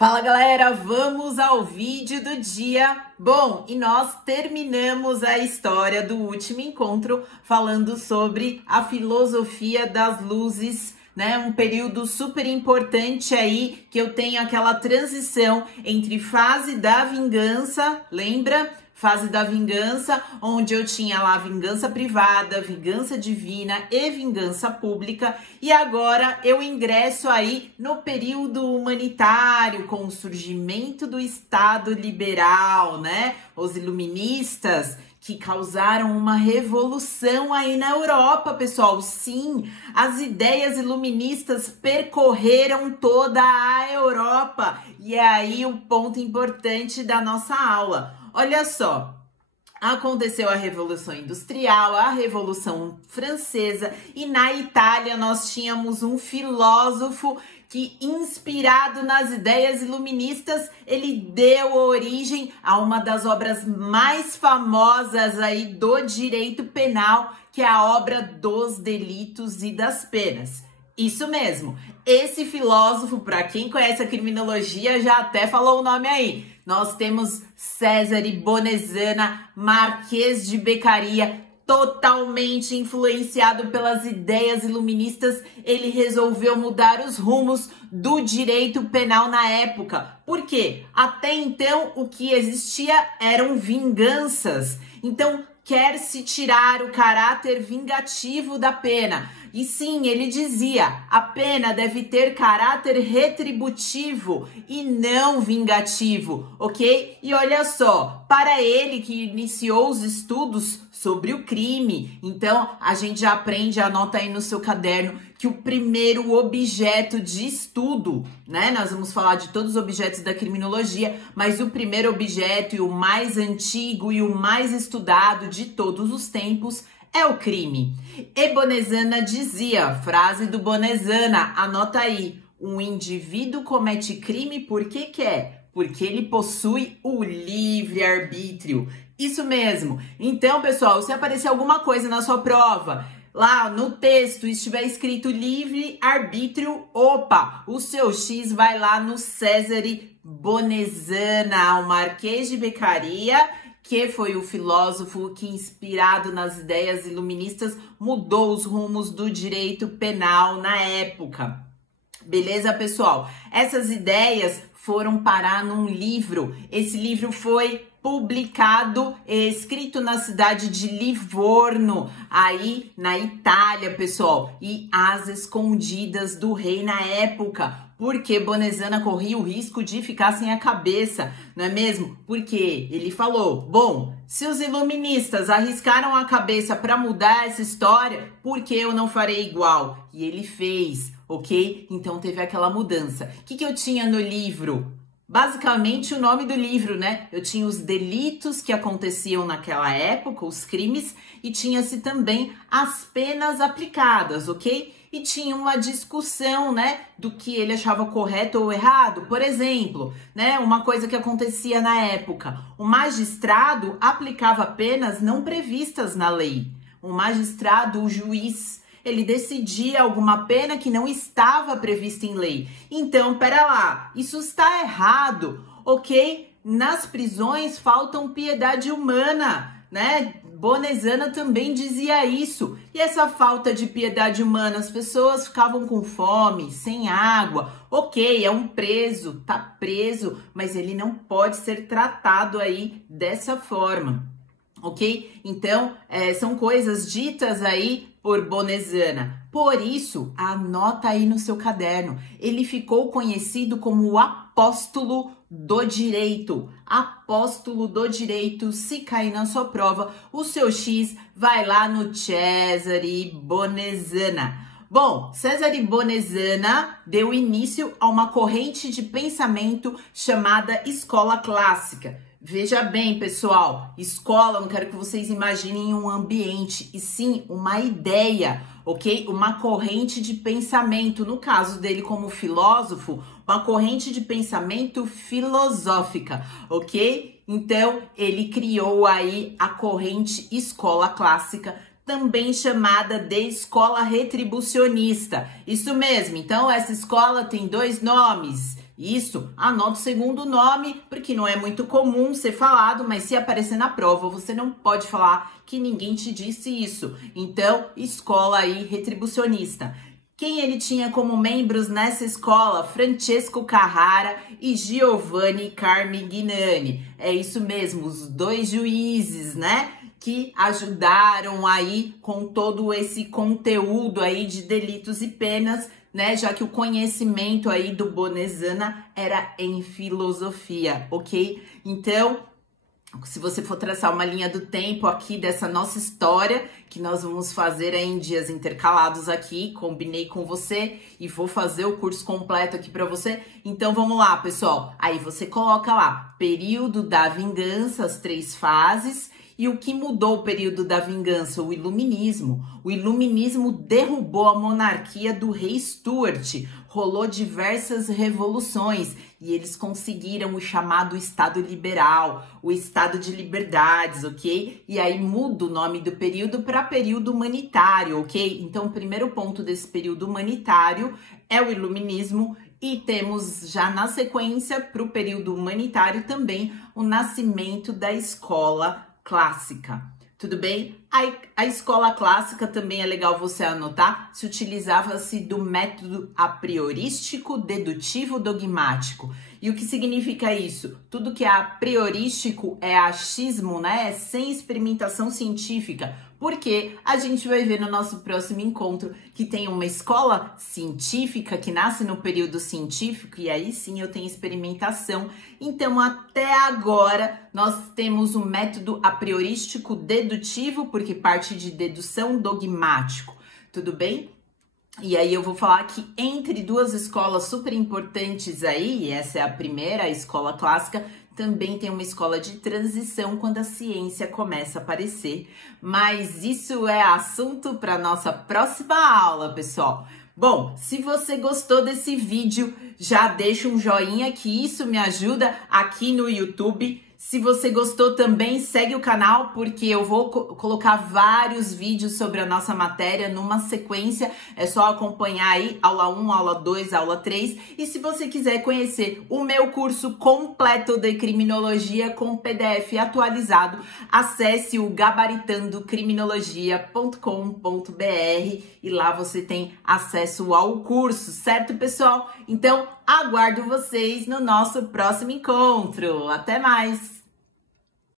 Fala galera, vamos ao vídeo do dia. Bom, e nós terminamos a história do último encontro falando sobre a filosofia das luzes, né? Um período super importante aí que eu tenho aquela transição entre fase da vingança, lembra? Fase da vingança, onde eu tinha lá vingança privada, vingança divina e vingança pública. E agora eu ingresso aí no período humanitário, com o surgimento do Estado liberal, né? Os iluministas que causaram uma revolução aí na Europa, pessoal. Sim, as ideias iluministas percorreram toda a Europa. E é aí o ponto importante da nossa aula. Olha só, aconteceu a Revolução Industrial, a Revolução Francesa e na Itália nós tínhamos um filósofo que, inspirado nas ideias iluministas, ele deu origem a uma das obras mais famosas aí do direito penal, que é a obra dos delitos e das penas. Isso mesmo, esse filósofo, para quem conhece a criminologia, já até falou o nome aí. Nós temos Cesare Bonezana, Marquês de Beccaria, totalmente influenciado pelas ideias iluministas. Ele resolveu mudar os rumos do direito penal na época. Por quê? Até então, o que existia eram vinganças. Então, quer-se tirar o caráter vingativo da pena. E sim, ele dizia, a pena deve ter caráter retributivo e não vingativo, ok? E olha só, para ele que iniciou os estudos sobre o crime, então a gente já aprende, anota aí no seu caderno, que o primeiro objeto de estudo, né? Nós vamos falar de todos os objetos da criminologia, mas o primeiro objeto e o mais antigo e o mais estudado de todos os tempos é o crime. E Bonezana dizia, frase do Bonezana, anota aí, um indivíduo comete crime por que quer? Porque ele possui o livre-arbítrio. Isso mesmo. Então, pessoal, se aparecer alguma coisa na sua prova, lá no texto estiver escrito livre-arbítrio, opa, o seu X vai lá no Cesare Bonezana, o Marquês de Beccaria, que foi o filósofo que, inspirado nas ideias iluministas, mudou os rumos do direito penal na época. Beleza, pessoal? Essas ideias foram parar num livro. Esse livro foi publicado, escrito na cidade de Livorno, aí na Itália, pessoal, e As Escondidas do Rei na época, porque Bonezana corria o risco de ficar sem a cabeça, não é mesmo? Porque ele falou, bom, se os iluministas arriscaram a cabeça para mudar essa história, por que eu não farei igual? E ele fez, ok? Então teve aquela mudança. O que eu tinha no livro? Basicamente o nome do livro, né? Eu tinha os delitos que aconteciam naquela época, os crimes, e tinha-se também as penas aplicadas, ok? E tinha uma discussão, né, do que ele achava correto ou errado. Por exemplo, né, uma coisa que acontecia na época, o magistrado aplicava penas não previstas na lei. O magistrado, o juiz, ele decidia alguma pena que não estava prevista em lei. Então, pera lá, isso está errado, ok? Nas prisões faltam piedade humana, né? Bonezana também dizia isso. E essa falta de piedade humana, as pessoas ficavam com fome, sem água. Ok, é um preso, tá preso, mas ele não pode ser tratado aí dessa forma. Ok? Então, são coisas ditas aí por Bonezana. Por isso, anota aí no seu caderno. Ele ficou conhecido como o apóstolo do direito. Apóstolo do direito. Se cair na sua prova, o seu X vai lá no Cesare Bonezana. Bom, Cesare Bonezana deu início a uma corrente de pensamento chamada escola clássica. Veja bem, pessoal, escola, não quero que vocês imaginem um ambiente, e sim uma ideia, ok? Uma corrente de pensamento, no caso dele como filósofo, uma corrente de pensamento filosófica, ok? Então, ele criou aí a corrente escola clássica, também chamada de escola retribucionista. Isso mesmo, então essa escola tem dois nomes, Isso, anota o segundo nome, porque não é muito comum ser falado, mas se aparecer na prova, você não pode falar que ninguém te disse isso. Então, escola aí retribucionista. Quem ele tinha como membros nessa escola? Francesco Carrara e Giovanni Carmignani. É isso mesmo, os dois juízes, né? Que ajudaram aí com todo esse conteúdo aí de delitos e penas, né? Já que o conhecimento aí do Bonesana era em filosofia, ok? Então, se você for traçar uma linha do tempo aqui dessa nossa história, que nós vamos fazer aí em dias intercalados aqui, combinei com você e vou fazer o curso completo aqui para você. Então vamos lá, pessoal. Aí você coloca lá, período da vingança, as 3 fases. E o que mudou o período da vingança? O iluminismo. O iluminismo derrubou a monarquia do rei Stuart. Rolou diversas revoluções e eles conseguiram o chamado Estado liberal, o Estado de liberdades, ok? E aí muda o nome do período para período humanitário, ok? Então o primeiro ponto desse período humanitário é o iluminismo. E temos já na sequência para o período humanitário também o nascimento da escola clássica, tudo bem? A escola clássica também é legal você anotar, se utilizava-se do método a priorístico, dedutivo, dogmático. E o que significa isso? Tudo que é a priorístico é achismo, né? É sem experimentação científica. Porque a gente vai ver no nosso próximo encontro que tem uma escola científica que nasce no período científico e aí sim eu tenho experimentação. Então, até agora, nós temos o método a priorístico dedutivo, porque parte de dedução, dogmático. Tudo bem? E aí eu vou falar que entre 2 escolas super importantes aí, essa é a primeira, a escola clássica, também tem uma escola de transição quando a ciência começa a aparecer. Mas isso é assunto para nossa próxima aula, pessoal. Bom, se você gostou desse vídeo, já deixa um joinha que isso me ajuda aqui no YouTube. Se você gostou também, segue o canal, porque eu vou colocar vários vídeos sobre a nossa matéria numa sequência. É só acompanhar aí, aula 1, aula 2, aula 3. E se você quiser conhecer o meu curso completo de criminologia com PDF atualizado, acesse o gabaritandocriminologia.com.br e lá você tem acesso ao curso, certo, pessoal? Então, aguardo vocês no nosso próximo encontro. Até mais!